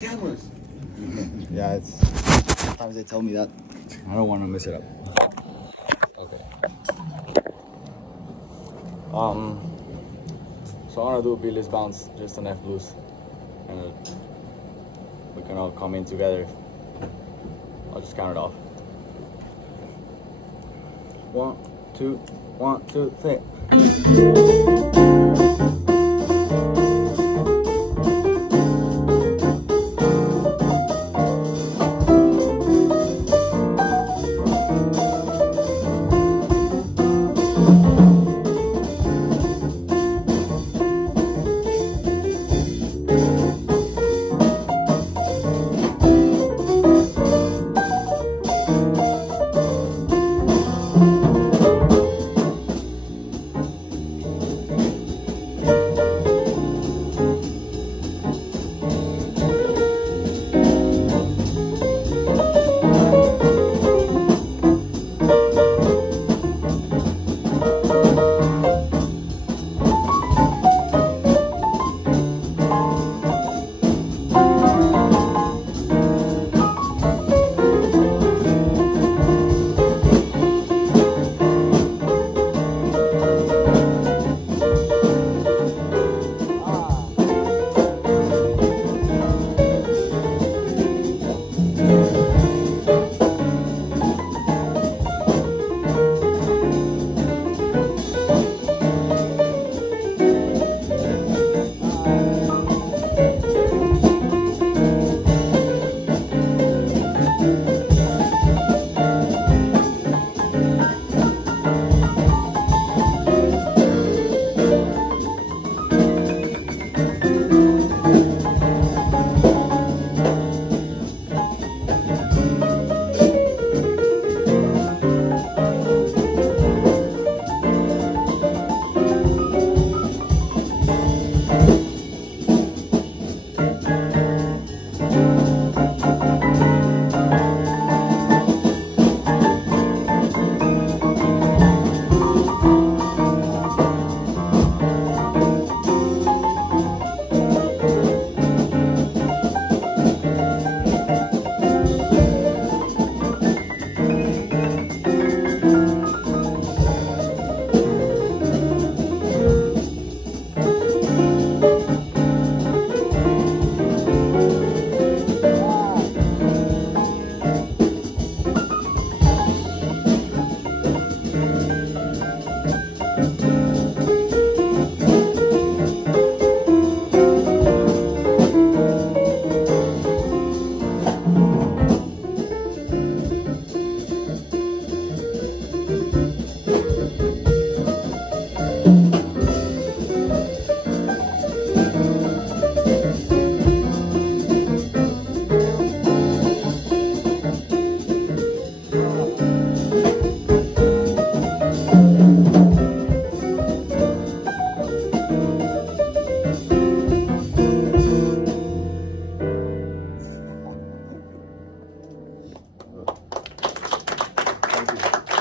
Cameras. Yeah, it's sometimes they tell me that. I don't want to mess it up. Okay. So I want to do a beatless bounce, just an F blues, and we can all come in together. I'll just count it off. 1, 2, 1, 2, 3.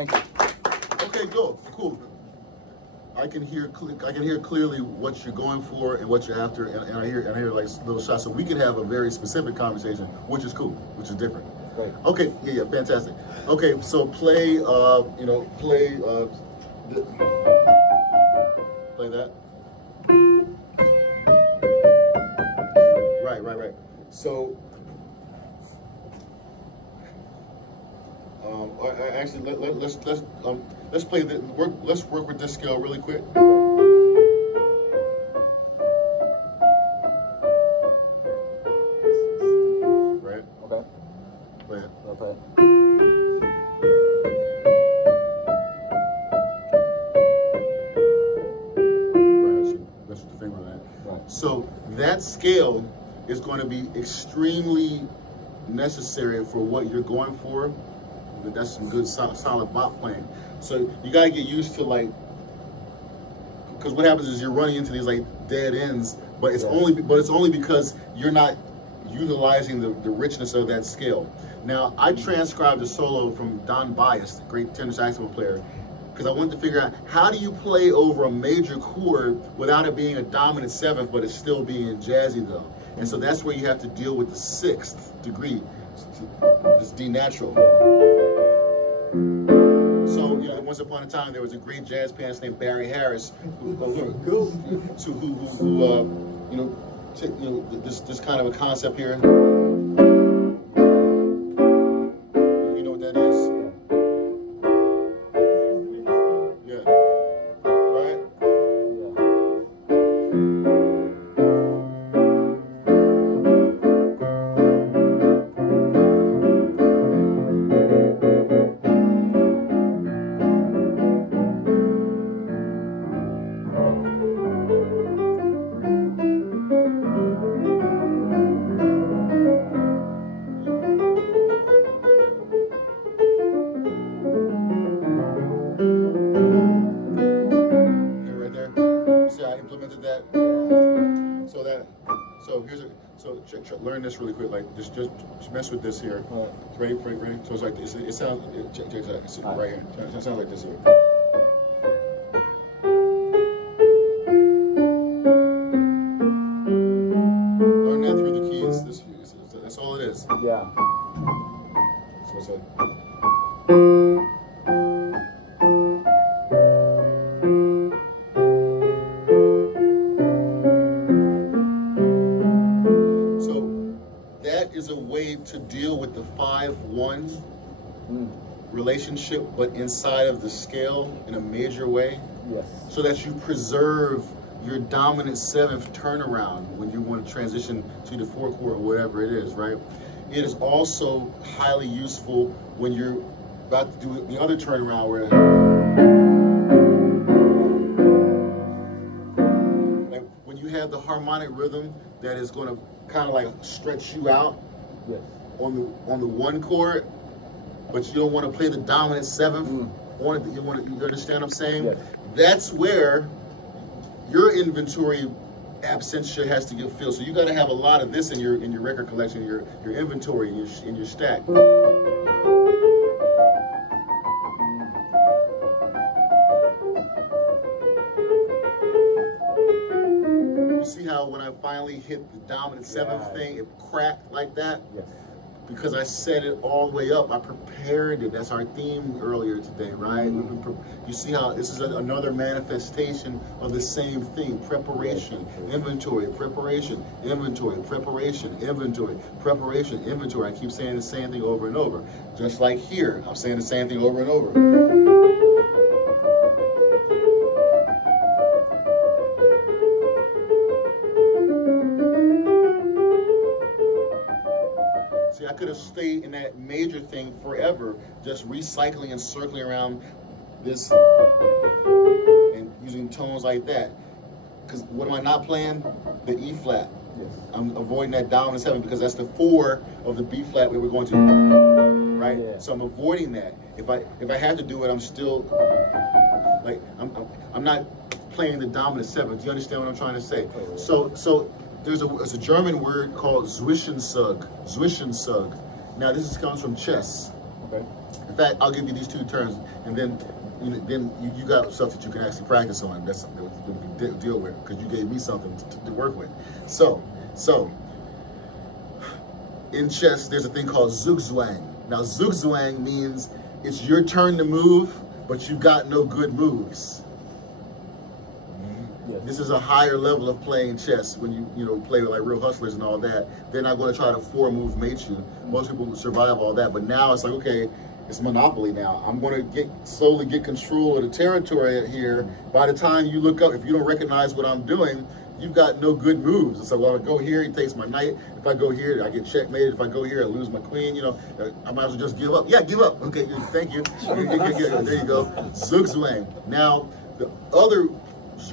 Thank you. Okay, cool. I can hear clearly what you're going for and what you're after, and I hear like little shots. So we can have a very specific conversation, which is cool, which is different. Great. Okay, yeah, fantastic. Okay, so play that. Right. So, actually, let's play the let's work with this scale really quick. Right. Okay. Play it. I'll play it. That's the finger on that. Right. So that scale is going to be extremely necessary for what you're going for. That's some good solid bop playing. So you gotta get used to, like, because what happens is you're running into these like dead ends, but it's only because you're not utilizing the richness of that scale. Now I transcribed a solo from Don Bias, great tenor saxophone player, because I wanted to figure out how do you play over a major chord without it being a dominant seventh, but it's still being jazzy though. And so that's where you have to deal with the 6th degree, this D natural. So, you know, once upon a time, there was a great jazz pianist named Barry Harris, who you know, this kind of a concept here. You know what that is? Yeah. Right? That learn this really quick. Like just mess with this here. Ready? So it's like this. It sounds. Check that. It's right here. It sounds like this here. Learn that through the keys. That's all it is. Yeah. So it's like. Is a way to deal with the 5-1 relationship, but inside of the scale in a major way. Yes. So that you preserve your dominant 7th turnaround when you want to transition to the 4 chord or whatever it is, right? It is also highly useful when you're about to do the other turnaround where like when you have the harmonic rhythm that is going to kind of like stretch you out. Yes. On the 1 chord, but you don't want to play the dominant 7th. You understand what I'm saying? Yes. That's where your inventory absentia has to get filled. So you got to have a lot of this in your record collection, your inventory, in your stack. You see how when I finally hit the dominant 7th thing, it cracked like that? Yes. Because I set it all the way up. I prepared it. That's our theme earlier today, right? You see how this is another manifestation of the same thing. Preparation, inventory, preparation, inventory, preparation, inventory, preparation, inventory. I keep saying the same thing over and over. Just like here, I'm saying the same thing over and over. I could have stayed in that major thing forever, just recycling and circling around this and using tones like that. Because what am I not playing? The E flat. Yes. I'm avoiding that dominant 7 because that's the 4 of the B flat where we're going to, right? Yeah. So I'm avoiding that. If I have to do it, I'm still like I'm not playing the dominant 7. Do you understand what I'm trying to say? So there's a German word called Zwischenzug. Zwischenzug. Now this comes from chess. Okay. In fact, I'll give you these 2 terms, and then you got stuff that you can actually practice on. That's something that we can deal with because you gave me something to work with. So in chess, there's a thing called Zugzwang. Now Zugzwang means it's your turn to move, but you've got no good moves. Yes. This is a higher level of playing chess when you play with like real hustlers and all that. They're not going to try to 4-move mate you. Most people survive all that, but now it's like, okay, it's Monopoly now. I'm going to slowly get control of the territory here. By the time you look up, if you don't recognize what I'm doing, you've got no good moves. It's like, well, I go here, he takes my knight. If I go here, I get checkmated. If I go here, I lose my queen. You know, I might as well just give up. Yeah, give up. Okay, thank you. There you go. Zugzwang. Now, the other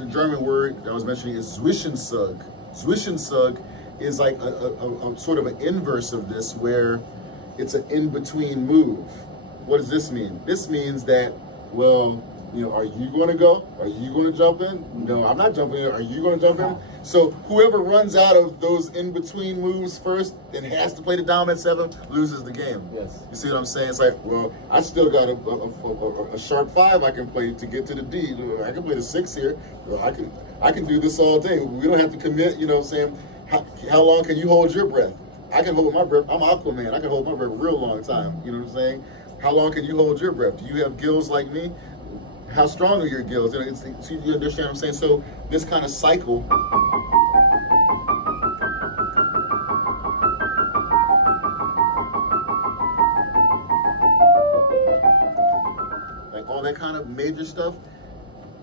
German word that I was mentioning is Zwischenzug. Zwischenzug is like a sort of an inverse of this, where it's an in-between move. What does this mean? This means that, well, are you going to go? Are you going to jump in? No, I'm not jumping in. Are you going to jump in? So whoever runs out of those in-between moves first and has to play the dominant 7 loses the game. Yes. You see what I'm saying? It's like, well, I still got a sharp 5 I can play to get to the D. I can play the 6 here. Well, I can do this all day. We don't have to commit, you know what I'm saying? How long can you hold your breath? I can hold my breath. I'm Aquaman. I can hold my breath a real long time. You know what I'm saying? How long can you hold your breath? Do you have gills like me? How strong are your gills? So you understand what I'm saying? So this kind of cycle. Like all that kind of major stuff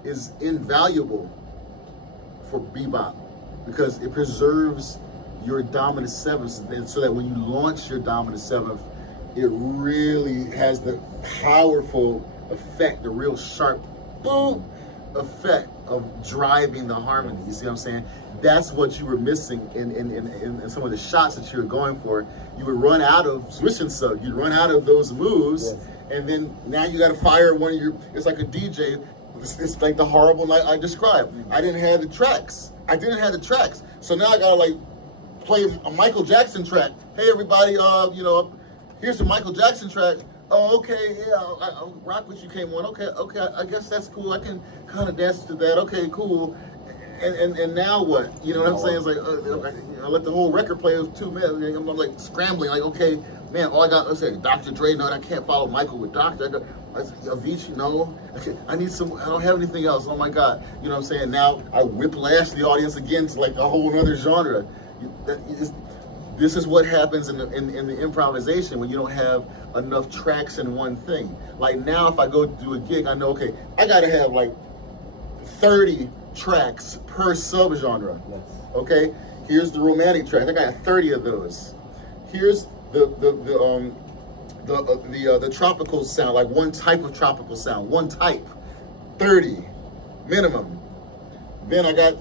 is invaluable for bebop because it preserves your dominant sevenths, so that when you launch your dominant seventh, it really has the powerful effect, the real sharp boom effect of driving the harmony. You see what I'm saying? That's what you were missing in some of the shots that you were going for. You would run out of swish and sub. You'd run out of those moves, yes. And then now you got to fire one of your. It's like a DJ. It's like the horrible night I described. I didn't have the tracks. So now I gotta like play a Michael Jackson track. Hey everybody, you know, here's the Michael Jackson track. Oh, okay, yeah, I'll rock with you came on. Okay, I guess that's cool. I can kind of dance to that. Okay, cool. And now what? You know what I'm saying? It's like I let the whole record play. It was 2 minutes. I'm like scrambling. Like, okay, man, all I got. Let's say Dr. Dre. No, I can't follow Michael with Dr. Avicii. No, I need some. I don't have anything else. Oh my God. You know what I'm saying? Now I whiplash the audience again to like a whole other genre. This is what happens in the improvisation when you don't have enough tracks in one thing. Like now, if I go do a gig, I know, okay, I gotta have like 30 tracks per subgenre. Yes. Okay, here's the romantic track. I got 30 of those. Here's the tropical sound, like one type of tropical sound, one type, 30 minimum. Then I got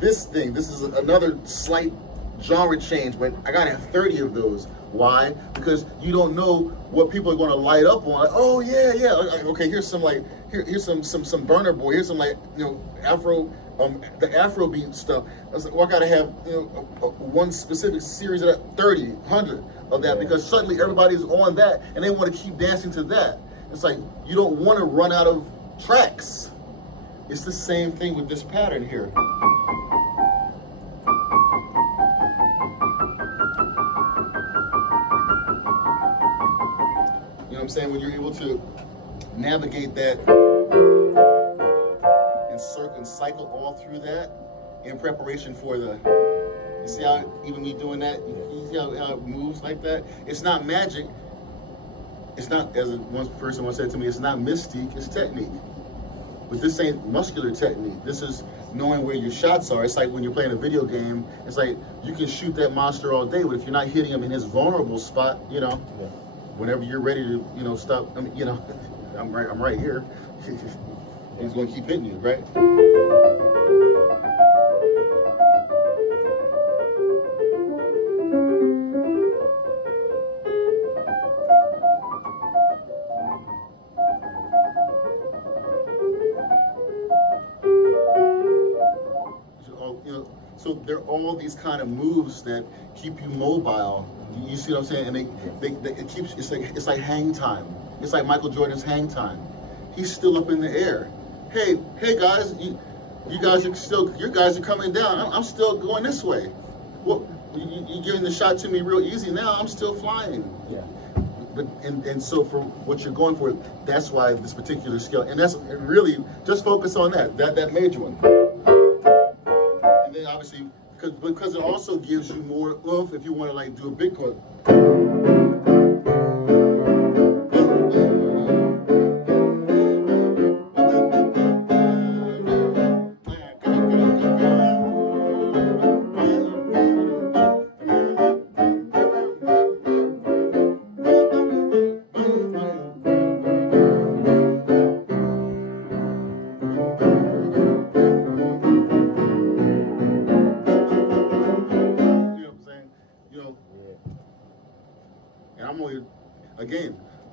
this thing. This is another slight genre change, but I gotta have 30 of those. Why? Because you don't know what people are going to light up on. Like, oh yeah, yeah. Okay, here's some like here's some Burner Boy. Here's some like, you know, Afro, the Afrobeat stuff. I was like, well, I gotta have, you know, one specific series of that, 30, 100 of that, because suddenly everybody's on that and they want to keep dancing to that. It's like you don't want to run out of tracks. It's the same thing with this pattern here. You know what I'm saying? When you're able to navigate that and cycle all through that in preparation for the, you see how even me doing that, you see how it moves like that? It's not magic. It's not, as one person once said to me, it's not mystique, it's technique. But this ain't muscular technique. This is knowing where your shots are. It's like when you're playing a video game, it's like you can shoot that monster all day, but if you're not hitting him in his vulnerable spot, you know, whenever you're ready to, you know, stop, I mean, you know, I'm right here. He's gonna keep hitting you, right? So there are all these kind of moves that keep you mobile. You see what I'm saying? And it keeps, it's like hang time. It's like Michael Jordan's hang time. He's still up in the air. Hey guys, you guys are coming down. I'm still going this way. Well, you're giving the shot to me real easy now. I'm still flying. Yeah. But and so for what you're going for, that's why this particular skill, and that's really just focus on that major one. And then obviously, because it also gives you more oomph if you want to like do a big chord.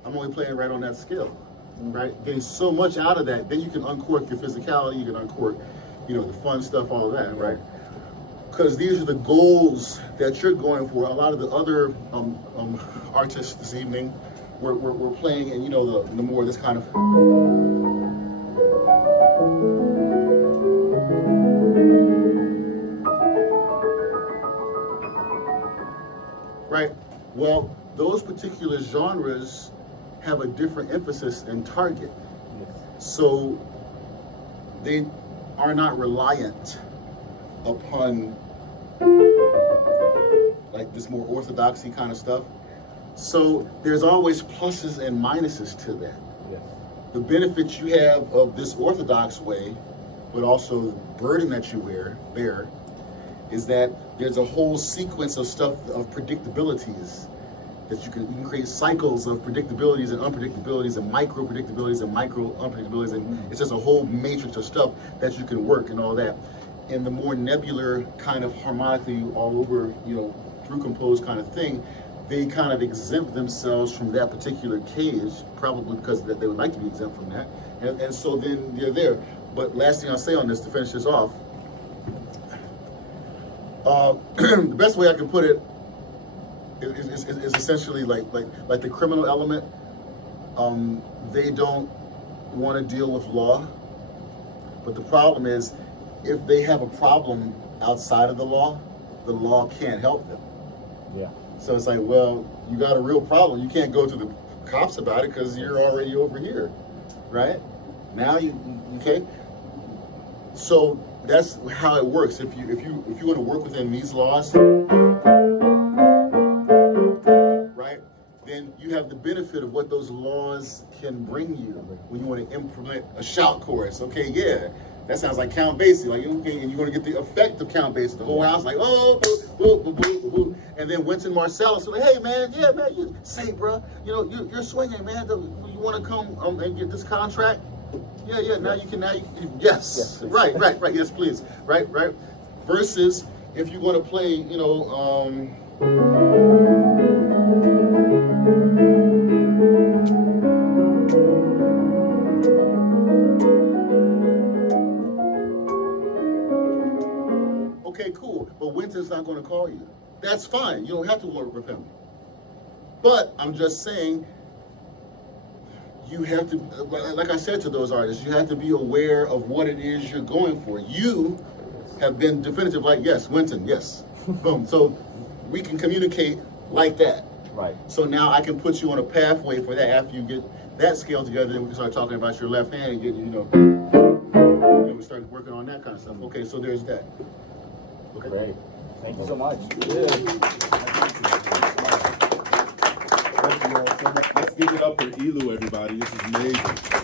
I'm only playing right on that scale, right? Getting so much out of that, then you can uncork your physicality, you can uncork, you know, the fun stuff, all of that, right? Because these are the goals that you're going for. A lot of the other artists this evening were playing, and you know, the more this kind of. Well, those particular genres have a different emphasis and target. So they are not reliant upon like this more orthodoxy kind of stuff. So there's always pluses and minuses to that. Yes. The benefits you have of this orthodox way, but also the burden that you bear, is that there's a whole sequence of stuff, of predictabilities, that you can create cycles of predictabilities and unpredictabilities and micro predictabilities and micro unpredictabilities, and it's just a whole matrix of stuff that you can work and all that. And the more nebular kind of harmonically all over, you know, through composed kind of thing, they kind of exempt themselves from that particular cage, probably because they would like to be exempt from that. And so then they're there. But last thing I'll say on this to finish this off, the best way I can put it is essentially like the criminal element. They don't want to deal with law, but the problem is if they have a problem outside of the law can't help them. Yeah. So it's like, well, you got a real problem. You can't go to the cops about it because you're already over here, right? Now okay. So that's how it works. If you want to work within these laws, right, then you have the benefit of what those laws can bring you when you want to implement a shout chorus. Okay, yeah, that sounds like Count Basie. Like, okay, and you're going to get the effect of Count Basie. The whole house like, oh, boo, boo, boo, boo, boo. And then Wynton Marsalis like, hey man, yeah man, you say, bro, you know, you're swinging, man. You want to come and get this contract? Yeah. Now you can. Yes. Right. Yes, please. Right. Versus if you want to play, you know. Okay, cool. But Wynton's not going to call you. That's fine. You don't have to work with him. But I'm just saying, you have to, like I said to those artists, you have to be aware of what it is you're going for. You have been definitive, like, yes, Wynton, yes. Boom. So we can communicate like that. Right. So now I can put you on a pathway for that. After you get that scale together, then we can start talking about your left hand and get, you know, we start working on that kind of stuff. Okay, so there's that. Okay. Great. Thank you so much. Let's give it up for ELEW, everybody. This is amazing.